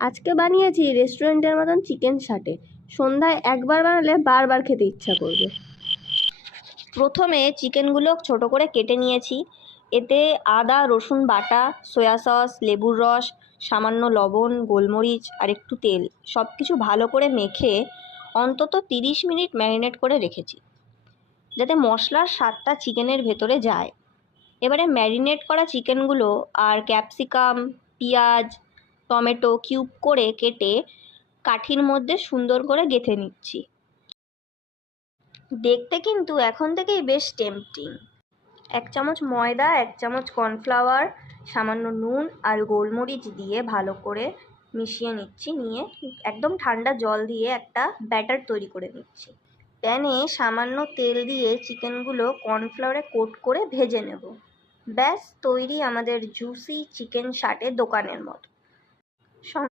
আজকে বানিয়েছি রেস্টুরেন্টের মতন চিকেন সাটে। সন্ধ্যায় একবার বানালে বারবার খেতে ইচ্ছা করবে। প্রথমে চিকেনগুলো ছোট করে কেটে নিয়েছি। এতে আদা রসুন বাটা, সয়া সস, লেবুর রস, সামান্য লবণ, গোলমরিচ আর একটু তেল সব কিছু ভালো করে মেখে অন্তত 30 মিনিট ম্যারিনেট করে রেখেছি, যাতে মশলার স্বাদটা চিকেনের ভেতরে যায়। এবারে ম্যারিনেট করা চিকেনগুলো আর ক্যাপসিকাম, পেঁয়াজ, টমেটো কিউব করে কেটে কাঠির মধ্যে সুন্দর করে গেঁথে নিচ্ছি। দেখতে কিন্তু এখন থেকেই বেশ টেম্পটিং। 1 চামচ ময়দা, 1 চামচ কর্নফ্লাওয়ার, সামান্য নুন আর গোলমরিচ দিয়ে ভালো করে মিশিয়ে নিচ্ছি। নিয়ে একদম ঠান্ডা জল দিয়ে একটা ব্যাটার তৈরি করে নিচ্ছি। প্যানে সামান্য তেল দিয়ে চিকেনগুলো কর্নফ্লাওয়ারে কোট করে ভেজে নেব। ব্যাস তৈরি আমাদের জুসি চিকেন সাটে দোকানের মতো।